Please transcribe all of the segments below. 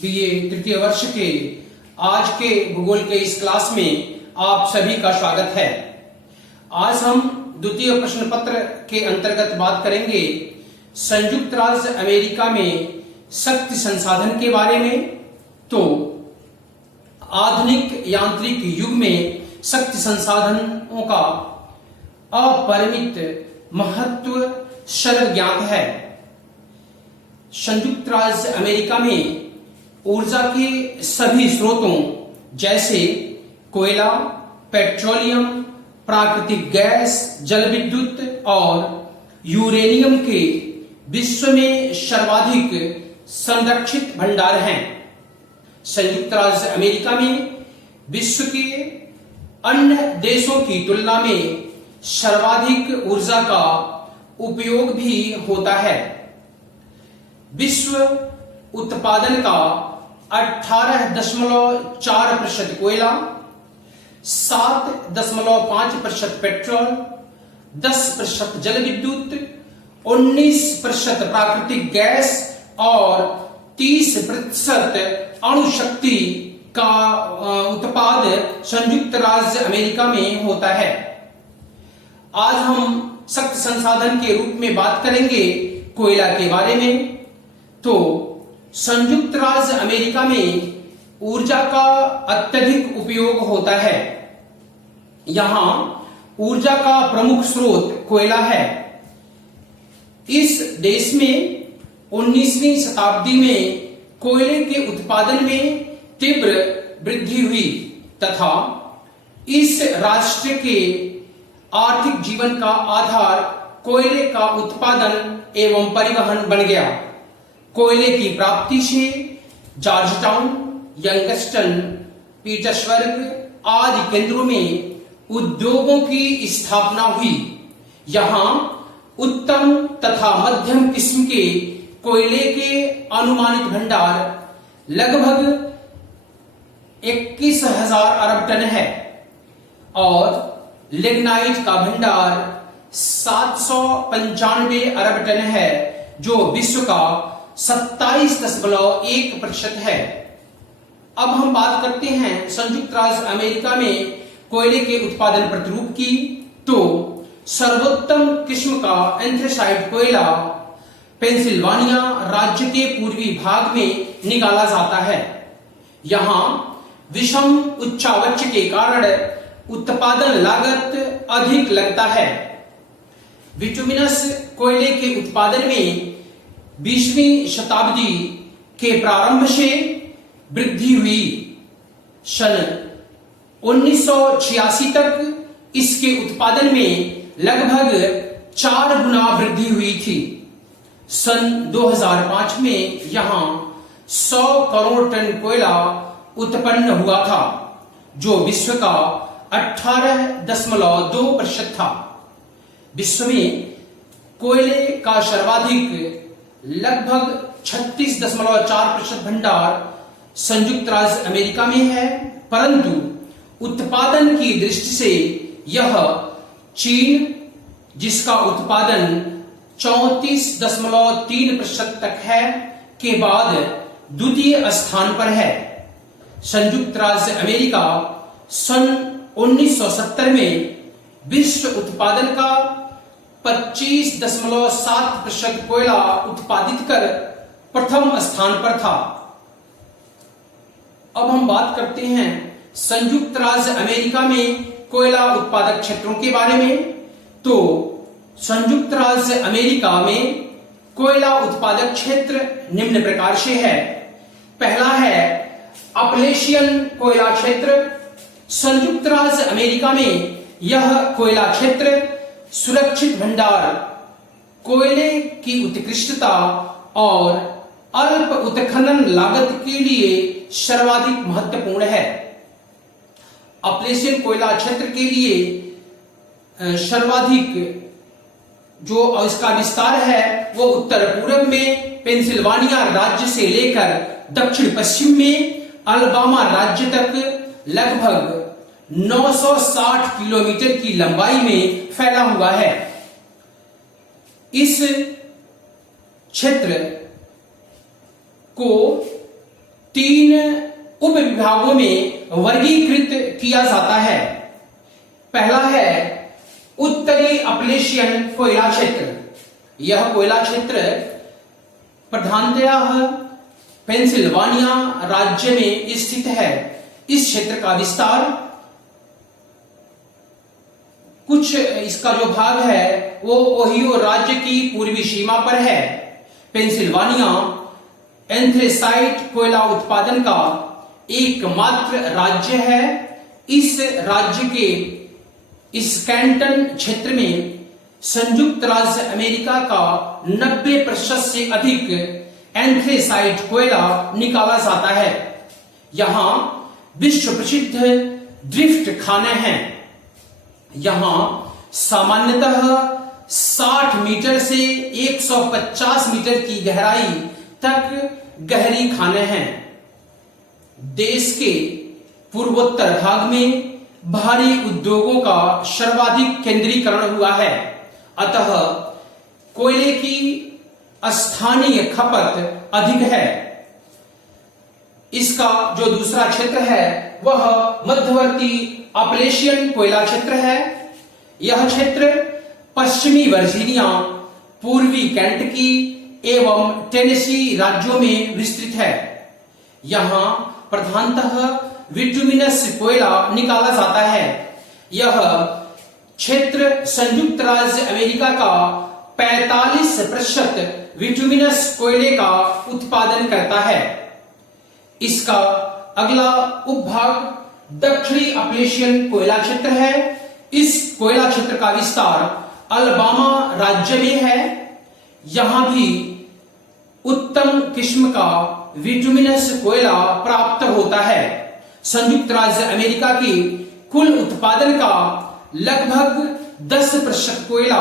BA तृतीय वर्ष के आज के भूगोल के इस क्लास में आप सभी का स्वागत है। आज हम द्वितीय प्रश्न पत्र के अंतर्गत बात करेंगे संयुक्त राज्य अमेरिका में शक्ति संसाधन के बारे में। तो आधुनिक यांत्रिक युग में शक्ति संसाधनों का अपरिमित महत्व सर्वज्ञात है। संयुक्त राज्य अमेरिका में ऊर्जा के सभी स्रोतों जैसे कोयला, पेट्रोलियम, प्राकृतिक गैस, जल विद्युत और यूरेनियम के विश्व में सर्वाधिक संरक्षित भंडार हैं। संयुक्त राज्य अमेरिका में विश्व के अन्य देशों की तुलना में सर्वाधिक ऊर्जा का उपयोग भी होता है। विश्व उत्पादन का 18.4% कोयला, 7.5% पेट्रोल, 10% जल विद्युत, 19% प्राकृतिक गैस और 30% अणु शक्ति का उत्पाद संयुक्त राज्य अमेरिका में होता है। आज हम शक्ति संसाधन के रूप में बात करेंगे कोयला के बारे में। तो संयुक्त राज्य अमेरिका में ऊर्जा का अत्यधिक उपयोग होता है। यहां ऊर्जा का प्रमुख स्रोत कोयला है। इस देश में 19वीं शताब्दी में कोयले के उत्पादन में तीव्र वृद्धि हुई तथा इस राष्ट्र के आर्थिक जीवन का आधार कोयले का उत्पादन एवं परिवहन बन गया। कोयले की प्राप्ति से जॉर्जटाउन, यंगस्टन, पीटर्सबर्ग आदि केंद्रों में उद्योगों की स्थापना हुई। यहाँ उत्तम तथा मध्यम किस्म के कोयले के अनुमानित भंडार लगभग 21,000 अरब टन है और लिग्नाइट का भंडार 795 अरब टन है, जो विश्व का 27.1% है। अब हम बात करते हैं संयुक्त राज्य अमेरिका में कोयले के उत्पादन प्रतिरूप की। तो सर्वोत्तम किस्म का एंथ्रेसाइट कोयला पेंसिल्वानिया राज्य के पूर्वी भाग में निकाला जाता है। यहाँ विषम उच्चावच के कारण उत्पादन लागत अधिक लगता है। बिटुमिनस कोयले के उत्पादन में 20वीं शताब्दी के प्रारंभ से वृद्धि हुई। सन 1986 तक इसके उत्पादन में लगभग 4 गुना वृद्धि हुई थी। सन 2005 में यहां 100 करोड़ टन कोयला उत्पन्न हुआ था, जो विश्व का 18.2% था। विश्व में कोयले का सर्वाधिक लगभग 36.4% भंडार संयुक्त राज्य अमेरिका में है, परंतु उत्पादन की दृष्टि से यह चीन, जिसका उत्पादन 34.3% तक है, के बाद द्वितीय स्थान पर है। संयुक्त राज्य अमेरिका सन 1970 में विश्व उत्पादन का 25.7% कोयला उत्पादित कर प्रथम स्थान पर था। अब हम बात करते हैं संयुक्त राज्य अमेरिका में कोयला उत्पादक क्षेत्रों के बारे में। तो संयुक्त राज्य अमेरिका में कोयला उत्पादक क्षेत्र निम्न प्रकार से है। पहला है अपलेशियन कोयला क्षेत्र। संयुक्त राज्य अमेरिका में यह कोयला क्षेत्र सुरक्षित भंडार, कोयले की उत्कृष्टता और अल्प उत्खनन लागत के लिए सर्वाधिक महत्वपूर्ण है। अपलेशियन कोयला क्षेत्र के लिए सर्वाधिक जो इसका विस्तार है वो उत्तर पूर्व में पेंसिल्वानिया राज्य से लेकर दक्षिण पश्चिम में अलबामा राज्य तक लगभग 960 किलोमीटर की लंबाई में फैला हुआ है। इस क्षेत्र को 3 उप विभागों में वर्गीकृत किया जाता है। पहला है उत्तरी अपलेशियन कोयला क्षेत्र। यह कोयला क्षेत्र प्रधानतया पेंसिल्वानिया राज्य में स्थित है। इस क्षेत्र का विस्तार कुछ इसका जो भाग है वो ओहियो राज्य की पूर्वी सीमा पर है। पेंसिल्वानिया एंथ्रेसाइट कोयला उत्पादन का एकमात्र राज्य है। इस राज्य के स्कैंटन क्षेत्र में संयुक्त राज्य अमेरिका का 90% से अधिक एंथ्रेसाइट कोयला निकाला जाता है। यहां विश्व प्रसिद्ध ड्रिफ्ट खाने हैं। यहां सामान्यतः 60 मीटर से 150 मीटर की गहराई तक गहरी खाने हैं। देश के पूर्वोत्तर भाग में भारी उद्योगों का सर्वाधिक केंद्रीकरण हुआ है, अतः कोयले की स्थानीय खपत अधिक है। इसका जो दूसरा क्षेत्र है वह मध्यवर्ती अपलेशियन कोयला क्षेत्र है। यह क्षेत्र पश्चिमी वर्जीनिया, पूर्वी केंटकी एवं टेनेसी राज्यों में विस्तृत है। यहां प्रधानतः विटुमिनस कोयला निकाला जाता है। यह क्षेत्र संयुक्त राज्य अमेरिका का 45% विटुमिनस कोयले का उत्पादन करता है। इसका अगला उपभाग दक्षिणी अपलेशियन कोयला क्षेत्र है। इस कोयला क्षेत्र का विस्तार अलाबामा राज्य में है। यहां भी उत्तम किस्म का विटुमिनस कोयला प्राप्त होता है। संयुक्त राज्य अमेरिका की कुल उत्पादन का लगभग 10% कोयला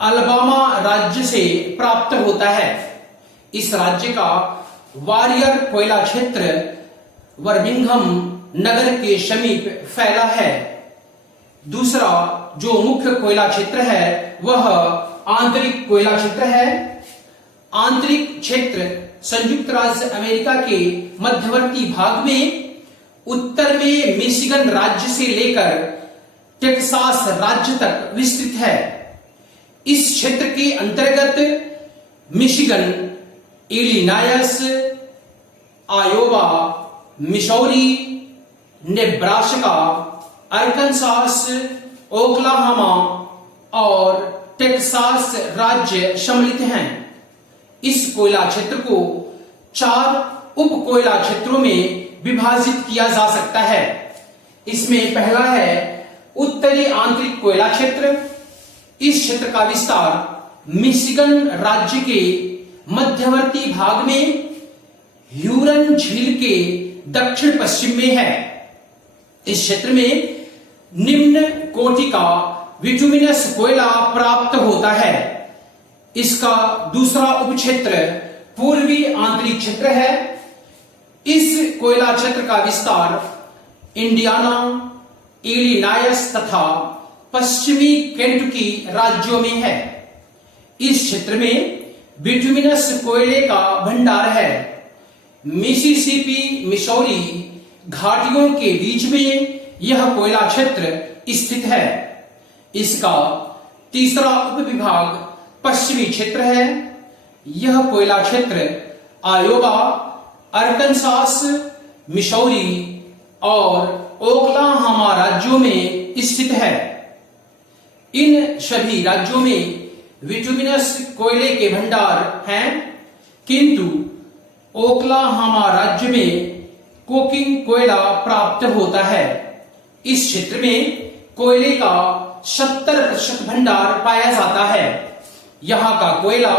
अलाबामा राज्य से प्राप्त होता है। इस राज्य का वारियर कोयला क्षेत्र बर्मिंघम नगर के समीप फैला है। दूसरा जो मुख्य कोयला क्षेत्र है वह आंतरिक कोयला क्षेत्र है। आंतरिक क्षेत्र संयुक्त राज्य अमेरिका के मध्यवर्ती भाग में उत्तर में मिशिगन राज्य से लेकर टेक्सास राज्य तक विस्तृत है। इस क्षेत्र के अंतर्गत Michigan, Illinois, Iowa, Missouri, Nebraska, अरकानसास, Oklahoma और टेक्सास राज्य सम्मिलित हैं। इस कोयला क्षेत्र को 4 उप कोयला क्षेत्रों में विभाजित किया जा सकता है। इसमें पहला है उत्तरी आंतरिक कोयला क्षेत्र। इस क्षेत्र का विस्तार मिशिगन राज्य के मध्यवर्ती भाग में ह्यूरन झील के दक्षिण पश्चिम में है। इस क्षेत्र में निम्न कोटि का विटुमिनस कोयला प्राप्त होता है। इसका दूसरा उपक्षेत्र पूर्वी आंतरिक क्षेत्र है। इस कोयला क्षेत्र का विस्तार इंडियाना, इलिनॉयस तथा पश्चिमी केंटकी राज्यों में है। इस क्षेत्र में बिटुमिनस कोयले का भंडार है। मिसिसिपी, मिसौरी घाटियों के बीच में यह कोयला क्षेत्र स्थित है। इसका तीसरा उपविभाग पश्चिमी क्षेत्र है। यह कोयला क्षेत्र आयोवा, अरकानसास, मिसौरी और ओक्लाहोमा राज्यों में स्थित है। इन सभी राज्यों में विटुमिनस कोयले के भंडार हैं, किंतु ओक्लाहोमा राज्य में कोकिंग कोयला प्राप्त होता है। इस क्षेत्र में कोयले का 70% भंडार पाया जाता है। यहां का कोयला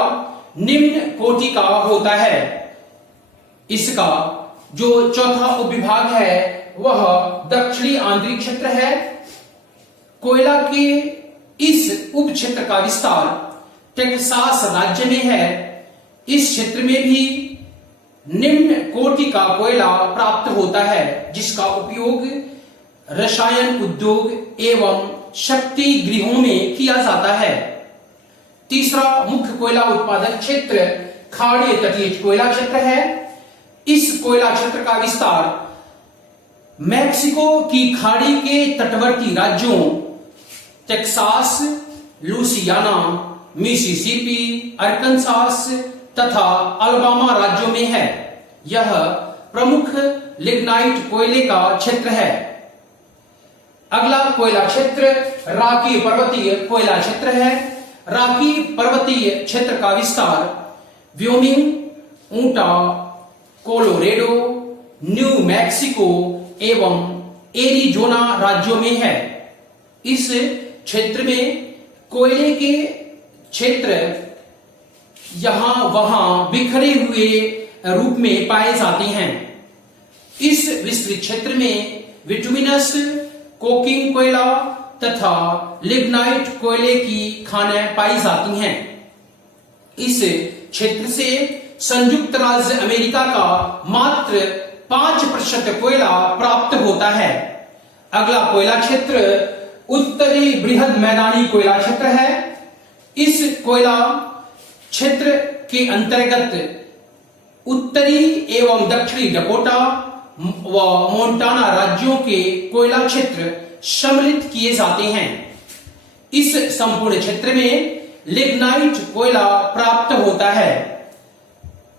निम्न कोटि का होता है। इसका जो चौथा उपविभाग है वह दक्षिणी आंतरिक क्षेत्र है। कोयला के इस उप क्षेत्र का विस्तार टेक्सास राज्य में है। इस क्षेत्र में भी निम्न कोटि का कोयला प्राप्त होता है, जिसका उपयोग रसायन उद्योग एवं शक्ति गृहों में किया जाता है। तीसरा मुख्य कोयला उत्पादन क्षेत्र खाड़ीय तटीय कोयला क्षेत्र है। इस कोयला क्षेत्र का विस्तार मैक्सिको की खाड़ी के तटवर्ती राज्यों टेक्सास, लुसियाना, मिसिसिपी, अरकानसास तथा अलाबामा राज्यों में है। यह प्रमुख लिग्नाइट कोयले का क्षेत्र है। अगला कोयला क्षेत्र रॉकी पर्वतीय कोयला क्षेत्र है। रॉकी पर्वतीय क्षेत्र का विस्तार व्योमिंग, ऊटा, कोलोरेडो, न्यू मैक्सिको एवं एरिजोना राज्यों में है। इस क्षेत्र में कोयले के क्षेत्र यहां वहां बिखरे हुए रूप में पाए जाते हैं। इस विस्तृत क्षेत्र में विटुमिनस कोकिंग कोयला तथा लिग्नाइट कोयले की खानें पाई जाती हैं। इस क्षेत्र से संयुक्त राज्य अमेरिका का मात्र 5% कोयला प्राप्त होता है। अगला कोयला क्षेत्र उत्तरी बृहद मैदानी कोयला क्षेत्र है। इस कोयला क्षेत्र के अंतर्गत उत्तरी एवं दक्षिणी डकोटा व मोंटाना राज्यों के कोयला क्षेत्र सम्मिलित किए जाते हैं। इस संपूर्ण क्षेत्र में लिग्नाइट कोयला प्राप्त होता है।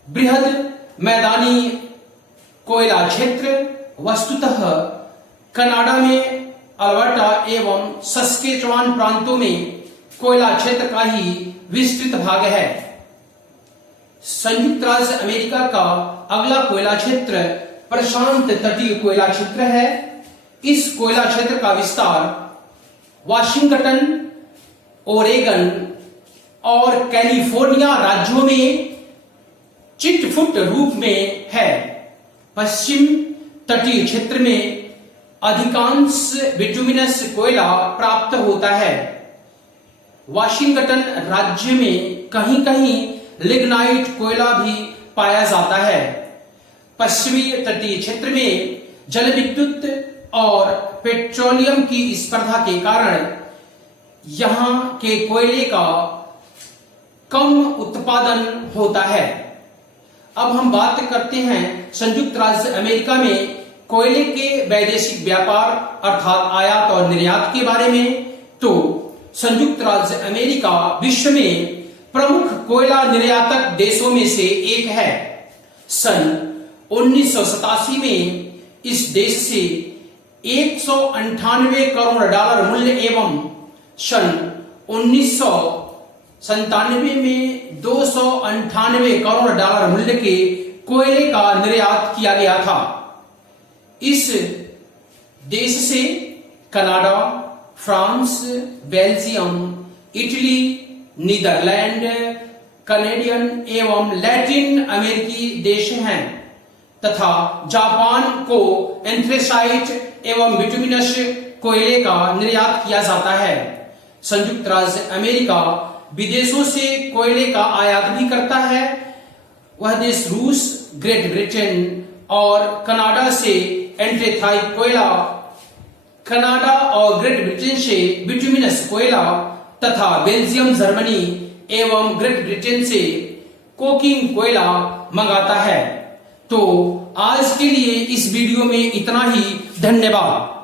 बृहद मैदानी कोयला क्षेत्र वस्तुतः कनाडा में अल्बर्टा एवं सस्केचुआन प्रांतों में कोयला क्षेत्र का ही विस्तृत भाग है। संयुक्त राज्य अमेरिका का अगला कोयला क्षेत्र प्रशांत तटीय कोयला क्षेत्र है। इस कोयला क्षेत्र का विस्तार वाशिंगटन, ओरेगन और कैलिफोर्निया राज्यों में चिटफुट रूप में है। पश्चिम तटीय क्षेत्र में अधिकांश बिटुमिनस कोयला प्राप्त होता है। वाशिंगटन राज्य में कहीं कहीं लिग्नाइट कोयला भी पाया जाता है। पश्चिमी तटीय क्षेत्र में जल विद्युत और पेट्रोलियम की स्पर्धा के कारण यहां के कोयले का कम उत्पादन होता है। अब हम बात करते हैं संयुक्त राज्य अमेरिका में कोयले के वैदेशिक व्यापार अर्थात आयात और निर्यात के बारे में। तो संयुक्त राज्य अमेरिका विश्व में प्रमुख कोयला निर्यातक देशों में से एक है। सन 1987 में इस देश से 198 करोड़ डॉलर मूल्य एवं सन 1997 में 298 करोड़ डॉलर मूल्य के कोयले का निर्यात किया गया था। इस देश से Canada, France, Belgium, Italy, Netherlands, Canadian एवं लैटिन अमेरिकी देश हैं तथा जापान को एंथ्रेसाइट एवं बिटुमिनस कोयले का निर्यात किया जाता है। संयुक्त राज्य अमेरिका विदेशों से कोयले का आयात भी करता है। वह देश रूस, ग्रेट ब्रिटेन और कनाडा से एंथ्रेसाइट कोयला, कनाडा और ग्रेट ब्रिटेन से बिटुमिनस कोयला तथा बेल्जियम, जर्मनी एवं ग्रेट ब्रिटेन से कोकिंग कोयला मंगाता है। तो आज के लिए इस वीडियो में इतना ही। धन्यवाद।